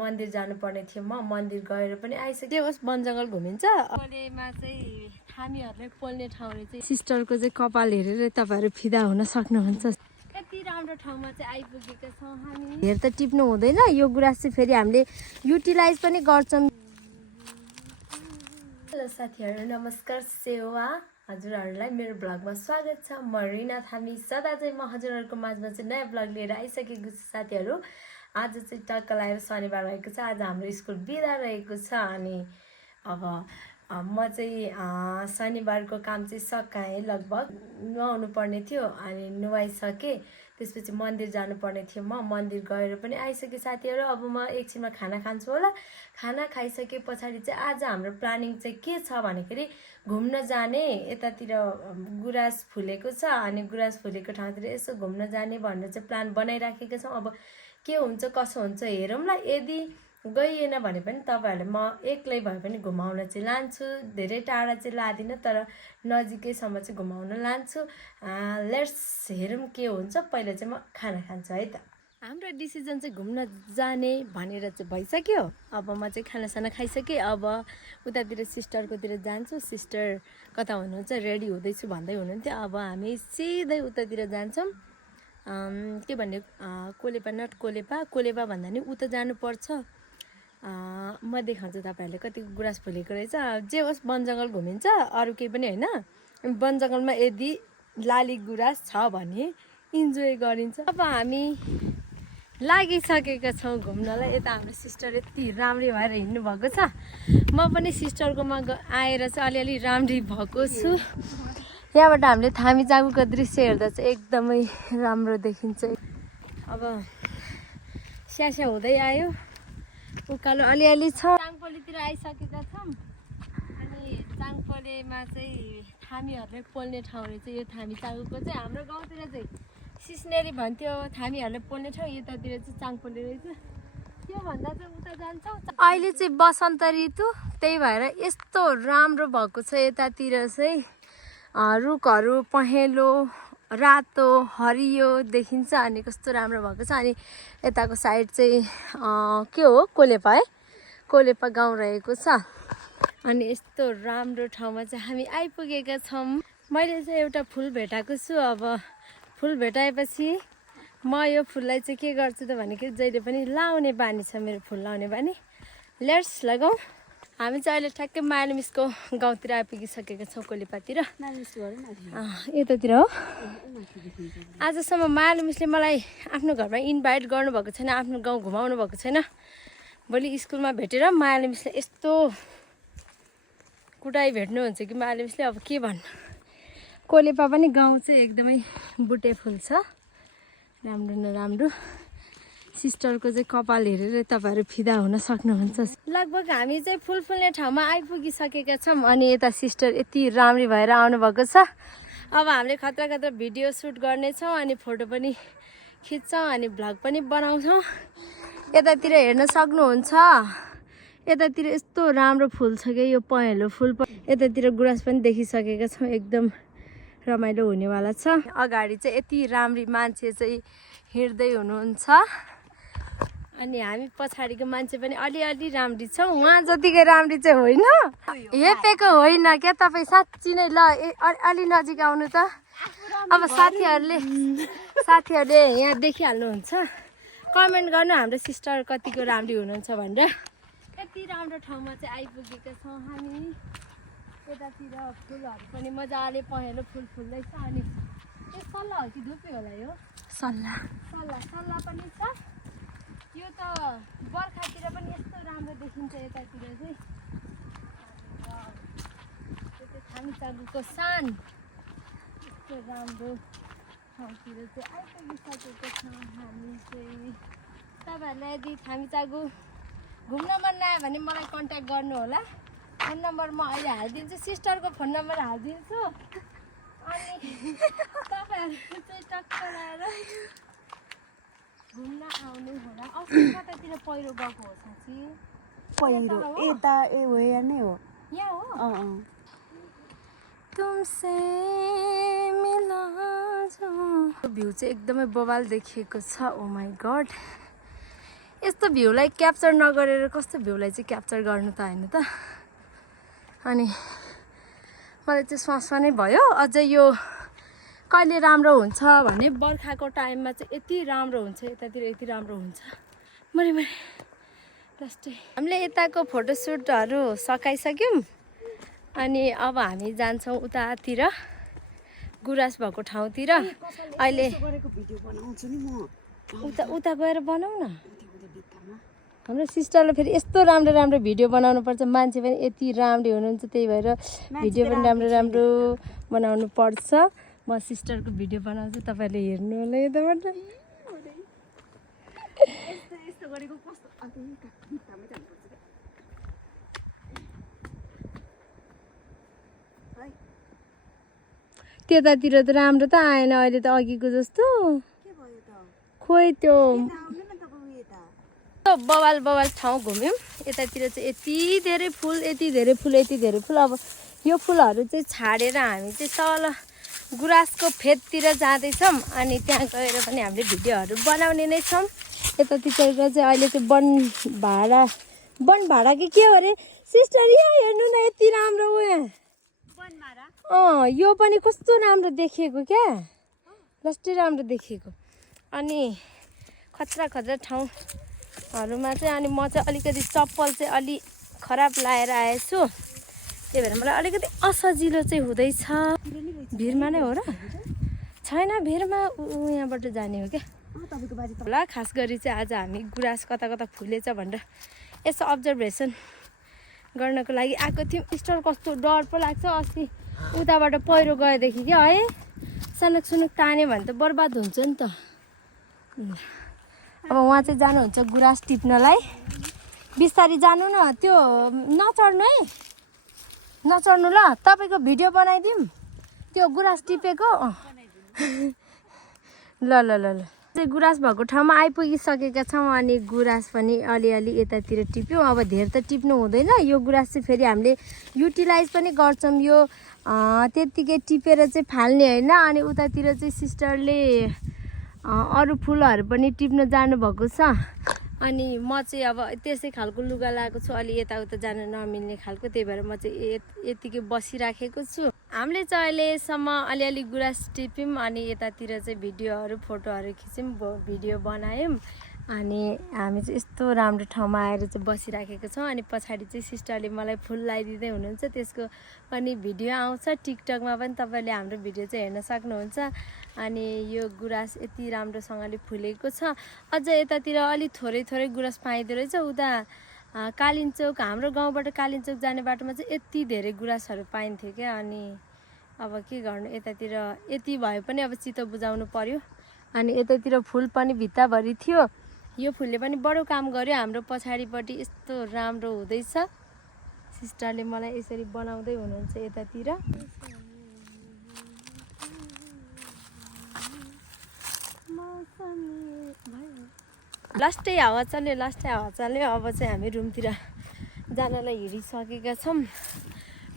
मन्दिर जानुपर्ने थियो। म मन्दिर गएर पनि आइसके होस् वन जङ्गल घुमिन्छ। पोलेमा चाहिँ हामीहरूले पोल्ने ठाउँले चाहिँ सिस्टरको चाहिँ कपाल हेरेर तपाईँहरू फिदा हुन सक्नुहुन्छ। यति राम्रो ठाउँमा चाहिँ आइपुगेका छौँ हामी। हेर त टिप्नु हुँदैन, यो गुराँस चाहिँ फेरि हामीले युटिलाइज पनि गर्छौँ। हेलो साथीहरू, नमस्कार, सेवा हजुरहरूलाई मेरो ब्लगमा स्वागत छ। म रिना थामी सदा चाहिँ म हजुरहरूको माझमा चाहिँ नयाँ ब्लग लिएर आइसकेको छु। साथीहरू आज चाहिँ टक्क लगाएर शनिबार भएको छ। आज हाम्रो स्कुल बिदा रहेको छ अनि अब म चाहिँ शनिबारको काम चाहिँ सकाएँ। लगभग नुहाउनु पर्ने थियो अनि नुहाइसकेँ। त्यसपछि मन्दिर जानुपर्ने थियो। म मन्दिर गएर पनि आइसकेँ साथीहरू। अब म एकछिनमा खाना खान्छु होला। खाना खाइसके पछाडि चाहिँ आज हाम्रो प्लानिङ चाहिँ के छ भन्दाखेरि घुम्न जाने। यतातिर गुराँस फुलेको छ अनि गुराँस फुलेको ठाउँतिर यसो घुम्न जाने भनेर चाहिँ प्लान बनाइराखेका छौँ। अब के हुन्छ कसो हुन्छ हेरौँला। यदि गइएन भने पनि तपाईँहरूले म एक्लै भए पनि घुमाउन चाहिँ लान्छु। धेरै टाढा चाहिँ लादिनँ तर नजिकैसम्म चाहिँ घुमाउन लान्छु। लेट्स हेरौँ के हुन्छ। पहिला चाहिँ म खाना खान्छु है त। हाम्रो डिसिजन चाहिँ घुम्न जाने भनेर चाहिँ भइसक्यो। अब म चाहिँ खानासाना खाइसकेँ। अब उतातिर सिस्टरकोतिर जान्छु। सिस्टर कता हुनुहुन्छ, रेडी हुँदैछु भन्दै हुनुहुन्थ्यो। अब हामी सिधै उतातिर जान्छौँ। के भन्ने कोलेपा, नट कोलेपा भन्दा नि उता जानुपर्छ। म देखाउँछु तपाईँहरूले कति गुराँस फुलेको रहेछ। जे होस् वन जङ्गल घुमिन्छ, अरू केही पनि होइन। वन जङ्गलमा यदि लाली गुराँस छ भने इन्जोय गरिन्छ। अब हामी लागिसकेका छौँ घुम्नलाई। यता हाम्रो सिस्टर यति राम्री भएर हिँड्नु भएको छ। म पनि सिस्टरकोमा आएर चाहिँ अलिअलि राम्री भएको छु। यहाँबाट हामीले थामीजाँगुको दृश्य हेर्दा चाहिँ एकदमै राम्रो देखिन्छ। अब स्यास्या हुँदै आयो, उकालो अलिअलि छ। चाङपोलेतिर आइसकेका छौँ अनि चाङपोलेमा चाहिँ थामीहरूले पोल्ने ठाउँ रहेछ यो थामीजाँगुको चाहिँ। हाम्रो गाउँतिर चाहिँ सिस्नेरी भन्थ्यो, थामीहरूले पोल्ने ठाउँ यतातिर चाहिँ चाङपोले रहेछ। त्योभन्दा चाहिँ उता जान्छौँ। अहिले चाहिँ बसन्त ऋतु, त्यही भएर यस्तो राम्रो भएको छ यतातिर चाहिँ। रुखहरू पहेँलो रातो हरियो देखिन्छ अनि कस्तो राम्रो भएको छ। अनि यताको साइड चाहिँ के हो, कोलेपा है, कोलेपा गाउँ रहेको छ। अनि यस्तो राम्रो ठाउँमा चाहिँ हामी आइपुगेका छौँ। मैले चाहिँ एउटा फुल भेटाएको छु। अब फुल भेटाएपछि म यो फुललाई चाहिँ के गर्छु त भनेको जहिले पनि लाउने बानी छ मेरो, फुल लाउने बानी। लेट्स लगाउँ। हामी चाहिँ अहिले ठ्याक्कै मायालु मिसको गाउँतिर आइपुगिसकेका छौँ, कोलेपातिर। यतातिर हो। आजसम्म मायालु मिसले मलाई आफ्नो घरमा इन्भाइट गर्नुभएको छैन, आफ्नो गाउँ घुमाउनु भएको छैन। भोलि स्कुलमा भेटेर मायालु मिसले यस्तो कुटाइ भेट्नुहुन्छ कि मायालु मिसले अब के भन्नु। कोलेपा पनि गाउँ चाहिँ एकदमै बुटे फुल छ, राम्रो न राम्रो। सिस्टरको चाहिँ कपाल हेरेर तपाईँहरू फिदा हुन सक्नुहुन्छ। लगभग हामी चाहिँ फुल फुल्ने ठाउँमा आइपुगिसकेका छौँ अनि यता सिस्टर यति राम्री भएर आउनुभएको छ। अब हामीले खतरा खतरा भिडियो सुट गर्नेछौँ अनि फोटो पनि खिच्छौँ अनि भ्लग पनि बनाउँछौँ। यतातिर हेर्न सक्नुहुन्छ, यतातिर यस्तो राम्रो फुल छ कि यो पहेँलो फुल। यतातिर गुराँस पनि देखिसकेका छौँ, एकदम रमाइलो हुनेवाला छ। अगाडि चाहिँ यति राम्री मान्छे चाहिँ हिँड्दै हुनुहुन्छ अनि हामी पछाडिको मान्छे पनि अलिअलि राम्री छ। उहाँ जतिकै राम्री चाहिँ होइन, हेपेको होइन क्या तपाईँ, साँच्ची नै। ल अलि नजिक आउनु त। अब साथीहरूले यहाँ देखिहाल्नुहुन्छ। कमेन्ट गर्नु हाम्रो सिस्टर कतिको राम्री हुनुहुन्छ भनेर। यति राम्रो ठाउँमा चाहिँ आइपुगेका छौँ हामी। यतातिर फुलहरू पनि मजाले पहेँलो फुल फुल्दैछ। अनि यो सल्लाह हो कि धुपी होला, यो सल्लाह पनि छ। यो त बर्खातिर पनि यस्तो राम्रो देखिन्छ यतातिर चाहिँ। थामीजाँगुको सान यस्तो राम्रो ठाउँतिर चाहिँ आइपुगिसकेको छौँ हामी चाहिँ। तपाईँहरूलाई यदि थामीजाँगु घुम्न मन लाग्यो भने मलाई कन्ट्याक्ट गर्नु होला। फोन नम्बर म अहिले हालिदिन्छु, सिस्टरको फोन नम्बर हालिदिन्छु। अनि तपाईँहरू चाहिँ टक्क लगाएर घुम्न आउनु होला। अस्ति कतातिर पहिरो गएको हो साँच्ची? पहिरो यता यहाँ नै हो। यहाँ हो। तुमसे मिला जो भ्यू चाहिँ एकदमै बवाल देखिएको छ। ओ माई गड, यस्तो भ्यूलाई क्याप्चर नगरेर कस्तो भ्यूलाई चाहिँ क्याप्चर गर्नु त होइन त। अनि मलाई चाहिँ सोच्न नै भयो अझै यो कहिले राम्रो हुन्छ भने बर्खाको टाइममा चाहिँ यति राम्रो हुन्छ, यतातिर यति राम्रो हुन्छ। मैले लास्टै हामीले यताको फोटोसुटहरू सकाइसक्यौँ। अनि अब हामी जान्छौँ उतातिर गुराँस भएको ठाउँतिर। अहिले उता गएर बनाऊ न। हाम्रो सिस्टरले फेरि यस्तो राम्रो राम्रो भिडियो बनाउनु पर्छ, मान्छे पनि यति राम्री हुनुहुन्छ, त्यही भएर भिडियो पनि राम्रो राम्रो बनाउनु पर्छ। म सिस्टरको भिडियो बनाउँछु, तपाईँहरूले हेर्नु होला यताबाट। त्यतातिर त राम्रो त आएन अहिले त अघिको जस्तो। खोइ त्यो बवाल बवाल ठाउँ घुम्यौँ। यतातिर चाहिँ यति धेरै फुल, यति धेरै फुल, यति धेरै फुल। अब यो फुलहरू चाहिँ छाडेर हामी चाहिँ तल गुराँसको फेदतिर जाँदैछौँ। अनि त्यहाँ गएर पनि हामीले भिडियोहरू बनाउने नै छौँ। यतातिर चाहिँ अहिले चाहिँ वन भाडा कि के हो अरे सिस्टर, यहाँ हेर्नु न यति राम्रो हो यहाँ। यो पनि कस्तो राम्रो देखिएको क्या, लास्टै राम्रो देखिएको। अनि खतरा खतरा ठाउँहरूमा चाहिँ अनि म चाहिँ अलिकति चप्पल चाहिँ अलि खराब लाएर आएछु, त्यही भएर मलाई अलिकति असजिलो चाहिँ हुँदैछ। भिरमा नै हो र? छैन, भिरमा यहाँबाट जाने हो क्या होला। खास गरी चाहिँ आज हामी गुराँस कता कता फुलेछ भनेर यसो अब्जर्भेसन गर्नको लागि आएको थियौँ। स्टोर कस्तो डर पो लाग्छ, अस्ति उताबाट पहिरो गएदेखि क्या है, सनक सुनक तान्यो भने त बर्बाद हुन्छ नि त। अब उहाँ चाहिँ जानुहुन्छ गुराँस टिप्नलाई। बिस्तारी जानु न, त्यो नचढ्नु है, नचढ्नु ल। तपाईँको भिडियो बनाइदिउँ त्यो गुराँस टिपेको। ल ल ल ल चाहिँ गुराँस भएको ठाउँमा आइपुगिसकेका छौँ। अनि गुराँस पनि अलिअलि यतातिर टिप्यौँ। अब धेर त टिप्नु हुँदैन, यो गुराँस चाहिँ फेरि हामीले युटिलाइज पनि गर्छौँ। यो त्यत्तिकै टिपेर चाहिँ फाल्ने होइन। अनि उतातिर चाहिँ सिस्टरले अरू फुलहरू पनि टिप्न जानुभएको छ। अनि म चाहिँ अब त्यसै खालको लुगा लगाएको छु, अलि यताउता जान नमिल्ने खालको, त्यही भएर म चाहिँ यतिकै बसिराखेको छु। हामीले चाहिँ अहिलेसम्म अलिअलि गुराँस टिप्यौँ। अनि यतातिर चाहिँ भिडियोहरू फोटोहरू खिच्यौँ, भिडियो बनायौँ। अनि हामी चाहिँ यस्तो राम्रो ठाउँमा आएर चाहिँ बसिराखेको छौँ। अनि पछाडि चाहिँ सिस्टरले मलाई फुल लगाइदिँदै हुनुहुन्छ, त्यसको पनि भिडियो आउँछ टिकटकमा पनि, तपाईँले हाम्रो भिडियो चाहिँ हेर्न सक्नुहुन्छ। अनि यो गुराँस यति राम्रोसँगले फुलेको छ। अझ यतातिर अलिक थोरै थोरै गुराँस पाइँदो रहेछ। उता कालिन्चोक, हाम्रो गाउँबाट कालिन्चोक जाने बाटोमा चाहिँ यति धेरै गुराँसहरू पाइन्थ्यो क्या। अनि अब के गर्नु, यतातिर यति भए पनि अब चित्त बुझाउनु पर्यो। अनि यतातिर फुल पनि भित्ताभरि थियो, यो फुलले पनि बडो काम गर्यो। हाम्रो पछाडिपट्टि यस्तो राम्रो हुँदैछ। सिस्टरले मलाई यसरी बनाउँदै हुनुहुन्छ यतातिर। लास्टै हावा चल्यो, अब चाहिँ हामी रुमतिर जानलाई हिँडिसकेका छौँ।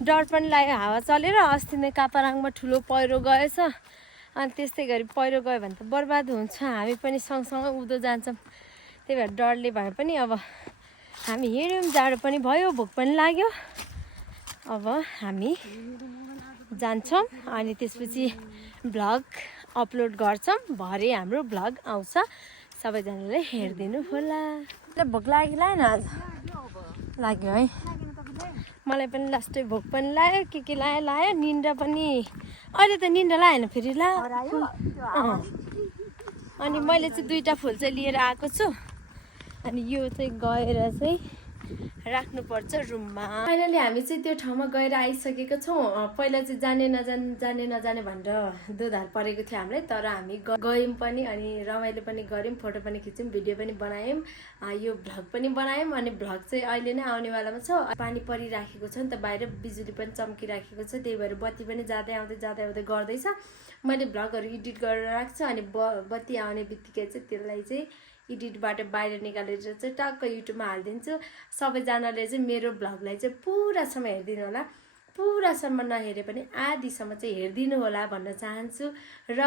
डर पनि लाग्यो हावा चलेर। अस्ति नै कापाराङमा ठुलो पहिरो गएछ। अनि त्यस्तै गरी पहिरो गयो भने त बर्बाद हुन्छ, हामी पनि सँगसँगै उँधो जान्छौँ। त्यही भएर डरले भए पनि अब हामी हिँड्यौँ। जाडो पनि भयो, भोक पनि लाग्यो। अब हामी जान्छौँ अनि त्यसपछि भ्लग अपलोड गर्छौँ। भरे हाम्रो भ्लग आउँछ, सबैजनाले हेरिदिनु होला। भोक लाग्यो न, आज लाग्यो है। मलाई पनि लास्टै भोक पनि लाग्यो, के लाग्यो। निन्द्रा पनि अहिले त निन्द्रा लागेन फेरि ला। अनि मैले चाहिँ दुईवटा फुल चाहिँ लिएर आएको छु। अनि यो चाहिँ गएर चाहिँ राख्नुपर्छ रुममा। फाइनली हामी चाहिँ त्यो ठाउँमा गएर आइसकेको छौँ। पहिला चाहिँ जाने नजाने भनेर दोधार परेको थियो हामीलाई, तर हामी गयौँ पनि। अनि रमाइलो पनि गऱ्यौँ, फोटो पनि खिच्यौँ, भिडियो पनि बनायौँ, यो भ्लग पनि बनायौँ। अनि भ्लग चाहिँ अहिले नै आउनेवालामा छ। पानी परिराखेको छ नि त बाहिर, बिजुली पनि चम्किराखेको छ, त्यही भएर बत्ती पनि जाँदै आउँदै गर्दैछ। मैले भ्लगहरू एडिट गरेर राख्छु। अनि बत्ती आउने बित्तिकै चाहिँ त्यसलाई चाहिँ एडिटबाट बाहिर निकालेर चाहिँ टक्क युट्युबमा हालिदिन्छु। सबैजनाले चाहिँ मेरो भ्लगलाई चाहिँ पुरासम्म हेरिदिनु होला। पुरासम्म नहेरे पनि आधीसम्म चाहिँ हेरिदिनु होला भन्न चाहन्छु। र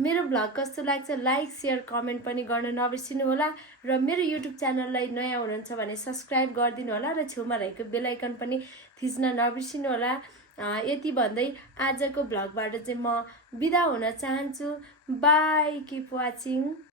मेरो भ्लग कस्तो लाग्छ लाइक सेयर कमेन्ट पनि गर्न नबिर्सिनु होला। र मेरो युट्युब च्यानललाई नयाँ हुनुहुन्छ भने सब्सक्राइब गरिदिनु होला र छेउमा रहेको बेल आइकन पनि थिच्न नबिर्सिनु होला। यति भन्दै आजको भ्लगबाट चाहिँ म बिदा हुन चाहन्छु। By, keep watching.